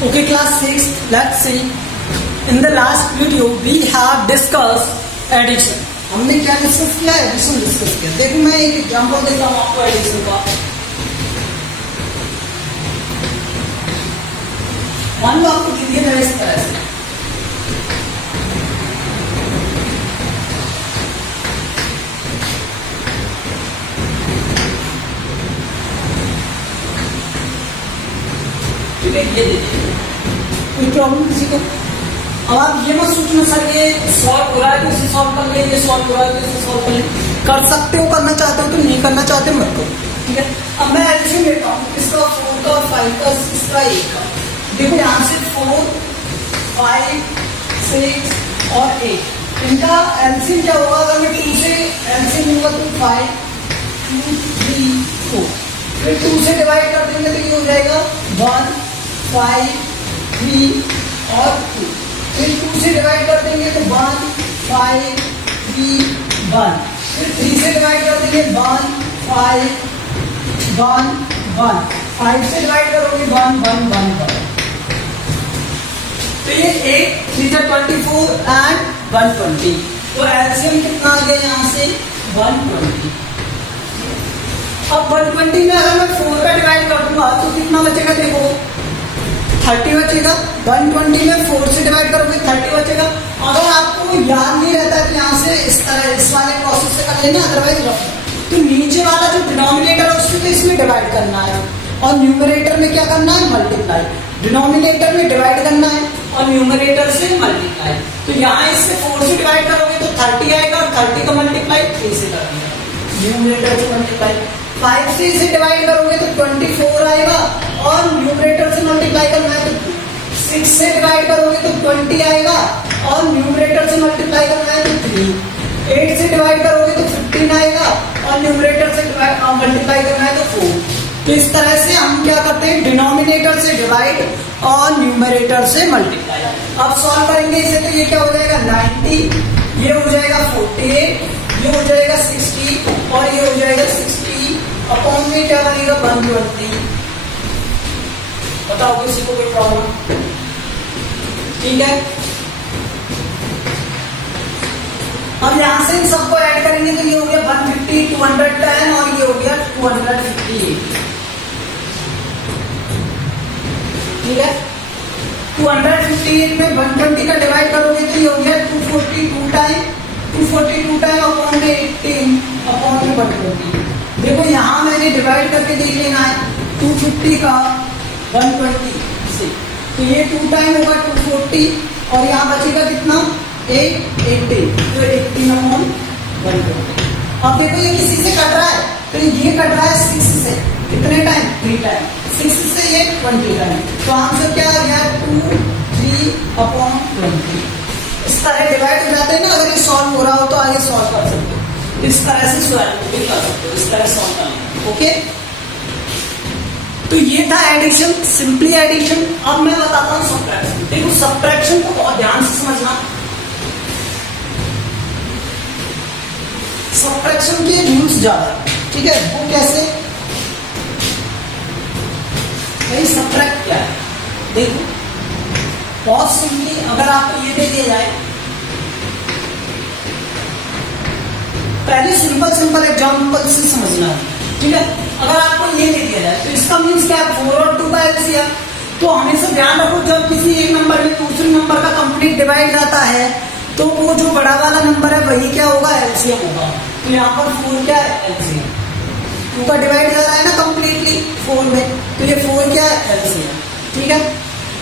Okay, class 6, let's see. In the last video, we have discussed addition. हमने क्या discuss किया? Addition discuss किया. देखो मैं एक एग्जांपल देता हूँ आपको एडिशन का. मान लो आपको दिया है इस तरह से. ठीक है, ये देखिए कोई प्रॉब्लम किसी को. अब आप ये मत सोचना सर ये सॉल्व हो रहा है तो इसे सॉल्व कर ले, ये सॉल्व हो रहा है तो इसे सॉल्व कर ले. कर सकते हो, करना चाहते हो तो, नहीं करना चाहते मत करो. ठीक है, अब मैं एडिशन लेता हूँ इसका 4 का 5 का 6 का 1 का. देखो यहाँ से 4 5 6 और 8 इनका एलसीएम क्या होगा? अगर मैं 2 से एलसीएम लूंगा तो 5 2 3 4, फिर 2 से डिवाइड कर देंगे तो ये हो जाएगा 1 5 3 और 2. फिर 2 से डिवाइड कर देंगे तो 1 5 3 1. फिर 3 से डिवाइड कर देंगे 1 5 1 1. 5 से डिवाइड करोगे 1 1 1 1. तो ये 8 3 24 एंड 120. तो एलसीएम कितना आ गया यहाँ से? 120. अब 120 में अगर मैं 4 का डिवाइड कर दूंगा तो कितना बचेगा? देखो 30 बचेगा. 120 में 4 से डिवाइड करोगे 30 बचेगा. अगर आपको याद नहीं रहता कि यहाँ से इस तरह इस वाले प्रोसेस से कर लेना, अदरवाइज तो नीचे वाला जो डिनोमिनेटर है उसको इसमें डिवाइड करना है और न्यूमरेटर में क्या करना है? मल्टीप्लाई. डिनोमिनेटर में डिवाइड करना है और न्यूमरेटर से मल्टीप्लाई. तो यहाँ इससे 4 से डिवाइड करोगे तो 30 आएगा और 30 का मल्टीप्लाई 3 से करेंगे, न्यूमरेटर से मल्टीप्लाई. 5 से इसे डिवाइड करोगे तो 24 आएगा और न्यूमरेटर से मल्टीप्लाई करना है तो 6 से डिवाइड करोगे तो 20 आएगा और न्यूमरेटर से मल्टीप्लाई करना है तो 3. 8 से डिवाइड करोगे तो 15 आएगा और न्यूमरेटर से मल्टीप्लाई करना है तो 4. तो इस तरह से हम क्या करते हैं? डिनोमिनेटर से डिवाइड और न्यूमरेटर से मल्टीप्लाई. अब सॉल्व करेंगे इसे तो ये क्या हो जाएगा? 90, ये हो जाएगा 48, ये हो जाएगा 60 और ये हो जाएगा 60 अपॉन में क्या बनेगा? 120. बताओ किसी को कोई प्रॉब्लम? ठीक है, अब यहां से इन सबको ऐड करेंगे तो ये हो गया 150 210 और ये हो गया 258. ठीक है, 258 में 120 का डिवाइड करोगे तो ये हो गया 242 टाइम अपॉन में 18 अपॉन में 120. देखो यहां मैंने डिवाइड करके देख लेना है 250 का 120 से, तो ये 2 टाइम होगा 240 और यहाँ बचेगा कितना? 18, तो 18 अपॉन 120. अब देखो ये किसी से कट रहा है तो ये कट रहा है 6 से. कितने टाइम? 3 टाइम. 6 से ये 20 टाइम. तो आंसर क्या आ गया? 2 3 अपॉन 20. इस तरह डिवाइड हो जाते हैं ना. अगर ये सॉल्व हो रहा हो तो आगे सॉल्व कर सकते हो. इस तरह से सॉल्व भी कर सकते हो, इस तरह सॉल्व करना. ओके, तो ये था एडिशन, सिंपली एडिशन. अब मैं बताता हूँ सब्ट्रैक्शन. देखो सब्ट्रैक्शन को बहुत ध्यान से समझना. सब्ट्रैक्शन के रूल्स ज्यादा, ठीक है, वो कैसे? भाई सब्ट्रैक्ट क्या है? देखो बहुत सिंपली, अगर आपको ये दे दिया जाए, पहले सिंपल एग्जांपल से समझना है. ठीक है, अगर आपको ये दे दिया जाए तो इसका मीन्स क्या है? 4 और 2 का एलसीएम. तो हमेशा ध्यान रखो जब किसी एक नंबर में दूसरे नंबर का कंप्लीट डिवाइड जाता है तो वो जो बड़ा वाला नंबर है वही क्या होगा? एलसीएम होगा. तो यहाँ पर 4 क्या है? एलसीएम. 2 का डिवाइड जा रहा है ना कंप्लीटली 4 में, तो ये 4 क्या है? एलसीएम. ठीक है,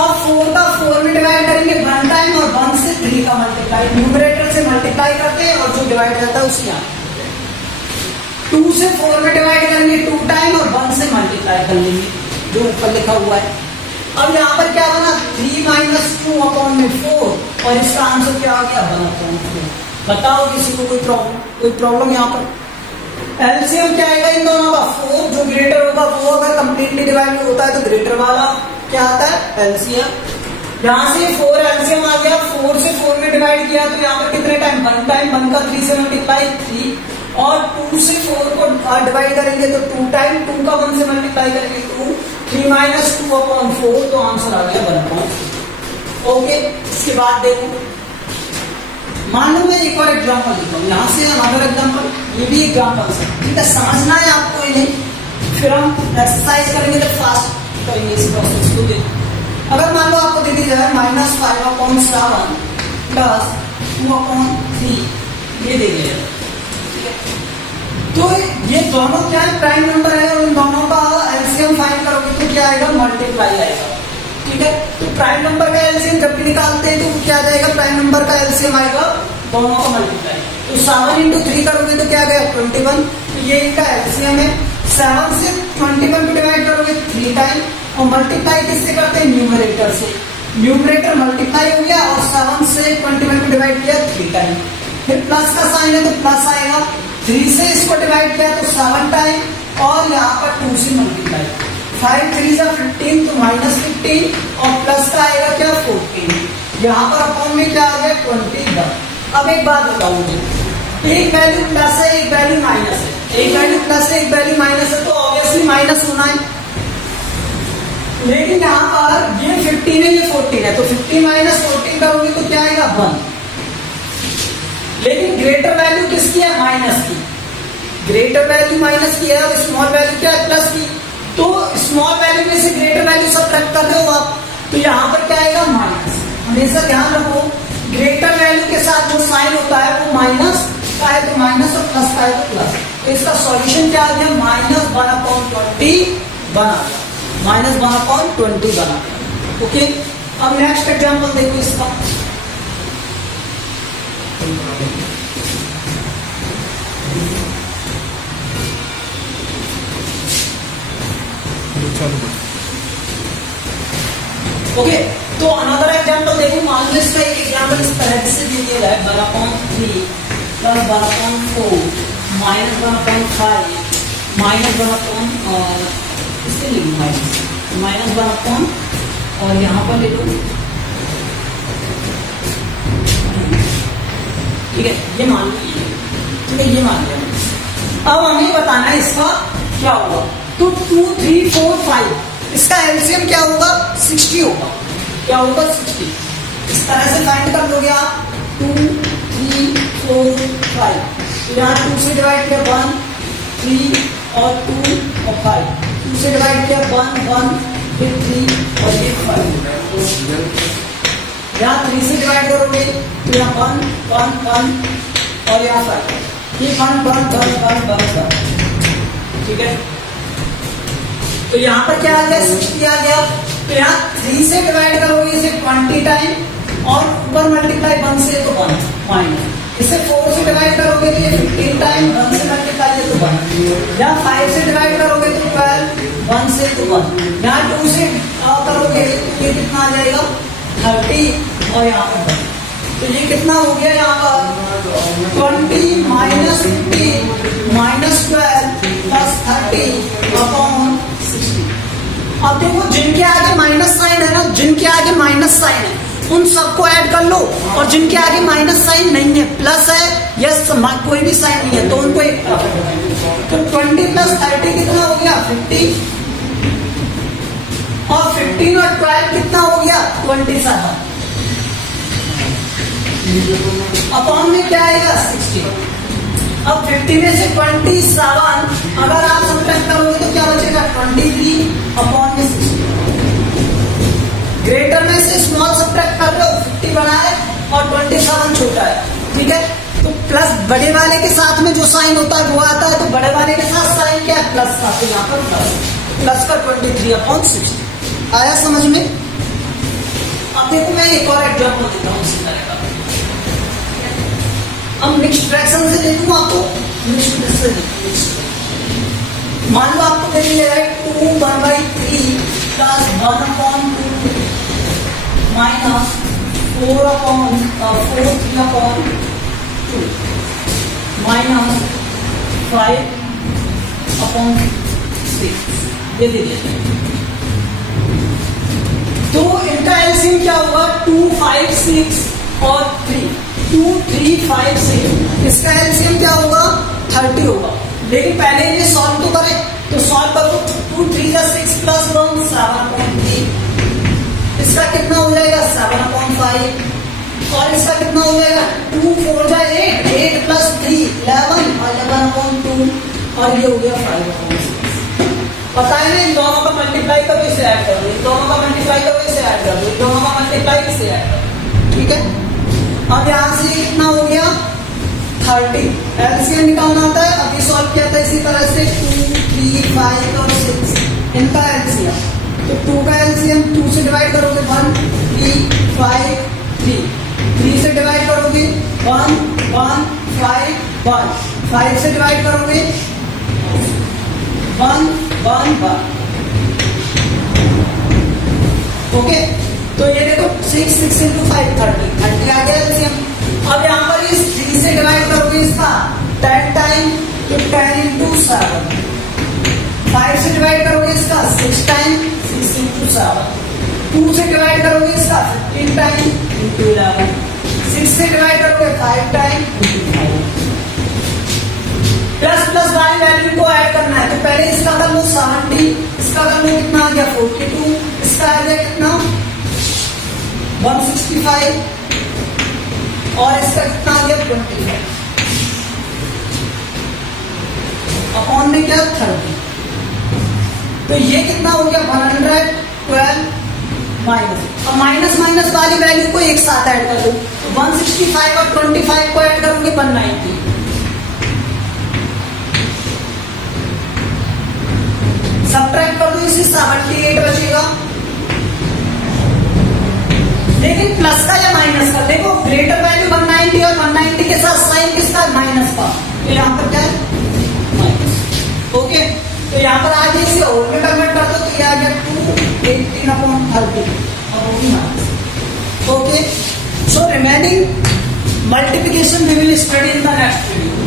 अब 4 का 4 में डिवाइड करेंगे 1 टाइम और 1 से 3 का मल्टीप्लाई. न्यूमरेटर से मल्टीप्लाई करते हैं और जो डिवाइड जाता है उसी यहाँ. 2 से 4 में डिवाइड करेंगे 2 टाइम और 1 से मल्टीप्लाई कर लेंगे जो ऊपर लिखा हुआ है. अब यहाँ पर क्या बना? 3 - 2 अपॉन में 4 और इसका आंसर क्या आ गया? 1 अपॉन 4. बताओ किसी को कोई प्रॉब्लम यहाँ पर? एलसीएम क्या आएगा इन दोनों का? 4 जो ग्रेटर होगा वो अगर कंप्लीटली डिवाइड होता है तो ग्रेटर वाला क्या आता है? एलसीएम. यहाँ से 4 एलसीएम आ गया. 4 से 4 में डिवाइड किया तो यहाँ पर कितने टाइम? 1 टाइम. 1 का 3 से मल्टीप्लाई 3 और 2 से 4 को डिवाइड करेंगे तो 2 टाइम. 2 का 1 से मल्टीप्लाई करेंगे 2 3 माइनस 2/4, तो आंसर आ गया 1/4। ओके, इसके बाद देखो, मान लो मैं एक और एग्जाम्पल लिखता हूँ, यहाँ से अनदर एग्जाम्पल, ये भी एग्जाम्पल है, ठीक है, समझना है आपको इन्हें, फिर हम एक्सरसाइज करेंगे तो फास्ट करेंगे इस प्रोसेस को। देखो, अगर मान लो आपको दे दी जाए -5/7 प्लस 2/3, ये दे दिया, तो ये दोनों क्या है, प्राइम नंबर है, और इन दोनों का एलसीएम फाइंड करोगे तो क्या आएगा, मल्टीप्लाई आएगा, ठीक है। तो प्राइम नंबर का एलसीएम जब भी निकालते हैं तो क्या जाएगा, प्राइम नंबर का एलसीएम आएगा दोनों का मल्टीप्लाई। तो 7 × 3 करोगे तो क्या गया, 21, तो ये इनका एलसीएम है। 7 से 21 को डिवाइड करोगे 3 टाइम, और मल्टीप्लाई किससे करते हैं, न्यूमरेटर से, न्यूमरेटर मल्टीप्लाई हो गया, और 7 से 21 को डिवाइड किया 3 टाइम, फिर प्लस का साइन है तो प्लस आएगा, 3 से इसको डिवाइड किया तो 7 टाइम, और यहाँ पर 2 से मल्टीप्लाई, 5 3 से 15 तो -15, और प्लस का आएगा क्या, 14, यहाँ पर अपॉन में क्या आ गया, 21। अब एक बात बताऊं मुझे, एक वैल्यू प्लस है, एक वैल्यू माइनस है, एक वैल्यू प्लस है, एक वैल्यू माइनस है, तो ऑब्वियसली माइनस होना है, लेकिन यहाँ पर ये 15 है, ये 14 है, तो 15 - 14 करोगे तो क्या आएगा, 1। लेकिन ग्रेटर वैल्यू किसकी है, माइनस की, ग्रेटर वैल्यू माइनस की है, और स्मॉल वैल्यू क्या है, प्लस की, तो स्मॉल वैल्यू में से ग्रेटर वैल्यू सब्ट्रैक्ट कर रहे हो आप, तो यहाँ पर क्या आएगा, माइनस। हमेशा ध्यान रखो, ग्रेटर वैल्यू के साथ जो साइन होता है वो माइनस का है तो माइनस, और प्लस का है तो प्लस, तो इसका सॉल्यूशन क्या आ गया, -1/20 बना गया, -1/20 बना गया। ओके, अब नेक्स्ट एग्जाम्पल देखो इसका, ओके, तो अनदर एग्जाम्पल देखो, मान लो इसका एक एग्जाम्पल इस तरह से दे दिया जाए, 1/3 प्लस 1/4 माइनस 1/5 माइनस 1/, इससे ले लो माइनस 1/, और यहाँ पर ले लो, ठीक है, ये मान लो, ठीक है, ये मान लिया। अब हमें बताना है इसका क्या होगा, तो 2 3 4 5, इसका एलसीएम क्या होगा, 60 होगा, क्या होगा, 60। इस तरह से फाइंड कर लोगे आप, 2 3 4 5, तो यहाँ 2 से डिवाइड किया 1 3 और 2 और 5, 2 से डिवाइड किया 1 1 फिर 3 और ये 5, यहाँ 3 से डिवाइड करोगे तो यहाँ 1 1 1 और यहाँ 5, ये 1 1 1 1 1, ठीक है। तो यहाँ पर क्या आ गया, 60 आ गया, तो यहाँ 3 से डिवाइड करोगे इसे 20 टाइम, और ऊपर मल्टीप्लाई 1 से तो 1 माइनस, इसे 4 से डिवाइड करोगे तो ये 15 टाइम, 1 से मल्टीप्लाई है तो 1, यहाँ 5 से डिवाइड करोगे तो 12, 1 से तो 1, यहाँ 2 से करोगे तो ये कितना आ जाएगा, 30, और यहाँ पर 1, तो ये कितना हो गया, यहाँ पर 20 - 15 - 12 प्लस 30/60। अब देखो, जिनके आगे माइनस साइन है ना, जिनके आगे माइनस साइन है उन सबको ऐड कर लो, और जिनके आगे माइनस साइन नहीं है, प्लस है या कोई भी साइन नहीं है, तो उनको एक, तो 20 + 30 कितना हो गया, 50, और 15 और 12 कितना हो गया, 27, अपॉन में क्या आएगा, 60। अब 50 में से 27 अगर आप सब्ट्रैक्ट करोगे तो क्या बचेगा, 23/60। ग्रेटर में से स्मॉल सब्ट्रैक्ट कर रहे हो, 50 बड़ा है और 27 छोटा है, ठीक है। तो प्लस बड़े वाले के साथ में जो साइन होता है वो आता है, तो बड़े वाले के साथ साइन क्या है, प्लस का, तो यहाँ पर प्लस का 23/60 आया समझ में। अब देखो, मैं एक और एग्जाम्पल देता हूँ इसी तरह का, अब मिक्स्ड फ्रैक्शन से देखूंगा आपको, मान लो आपको दे दिया है 2/3 प्लस 1/2 माइनस 4/3/2 माइनस 5/6, ये दे दिया। तो इनका एलसीएम क्या होगा, 2 5 6 और 3, 2 3 5 6, इसका एलसीएम क्या होगा, 30 होगा। लेकिन पहले ये सॉल्व तो करें, तो सॉल्व करो, 2 3 जा 6 प्लस 1 7/3। इसका कितना हो जाएगा 7/5। और इसका कितना हो जाएगा 2 4 जा 8 8 प्लस 3 11 11/2। और ये हो गया 5/6। पता है ना इन दोनों का मल्टीप्लाई करो इसे ऐड कर दो, इन दोनों का मल्टीप्लाई करो इसे ऐड कर दो, इन दोनों का मल्टीप्लाई इसे ऐड कर दो। ठीक है, अब यहां से कितना हो गया 30। एलसीएम निकालना होता है, अभी सॉल्व किया था इसी तरह से 2 3 5 और 6 इनका एलसीएम। तो 2 का एलसीएम 2 से डिवाइड करोगे 1 3 5 3 3 से डिवाइड करोगे 1 1 5 1 5 से डिवाइड करोगे 1 1 1। ओके, तो ये देखो 6 6 into 5 30 आ गया एलसीएम। अब यहाँ पर इस 3 से डिवाइड करोगे इसका 10 टाइम, तो 10 into 7। 5 से डिवाइड करोगे इसका 6 टाइम 6 into 7। 2 से डिवाइड करोगे इसका 15 टाइम into 11। 6 से डिवाइड करोगे 5 टाइम into 5। प्लस प्लस वाली वैल्यू को ऐड करना है, तो पहले इसका कर लो 70, इसका कर लो कितना आ गया 42, इसका आ गया कितना 165 और इसका कितना आ गया 25 अपॉन में क्या 30। तो ये कितना हो गया 112 माइनस। अब माइनस माइनस वाली वैल्यू को एक साथ ऐड कर दो, तो 165 और 25 को ऐड करोगे 190। सबट्रैक्ट कर दो इसे 78 बचेगा। लेकिन प्लस का या माइनस का, देखो ग्रेटर वैल्यू 190 और 190 के साथ साइन किसका माइनस का, तो यहाँ पर क्या है माइनस। ओके, तो यहाँ पर आगे इसे और में कन्वर्ट कर दो, तो ये आ गया 218/30 और वो भी माइनस। Okay, so remaining multiplication we will study in the next video.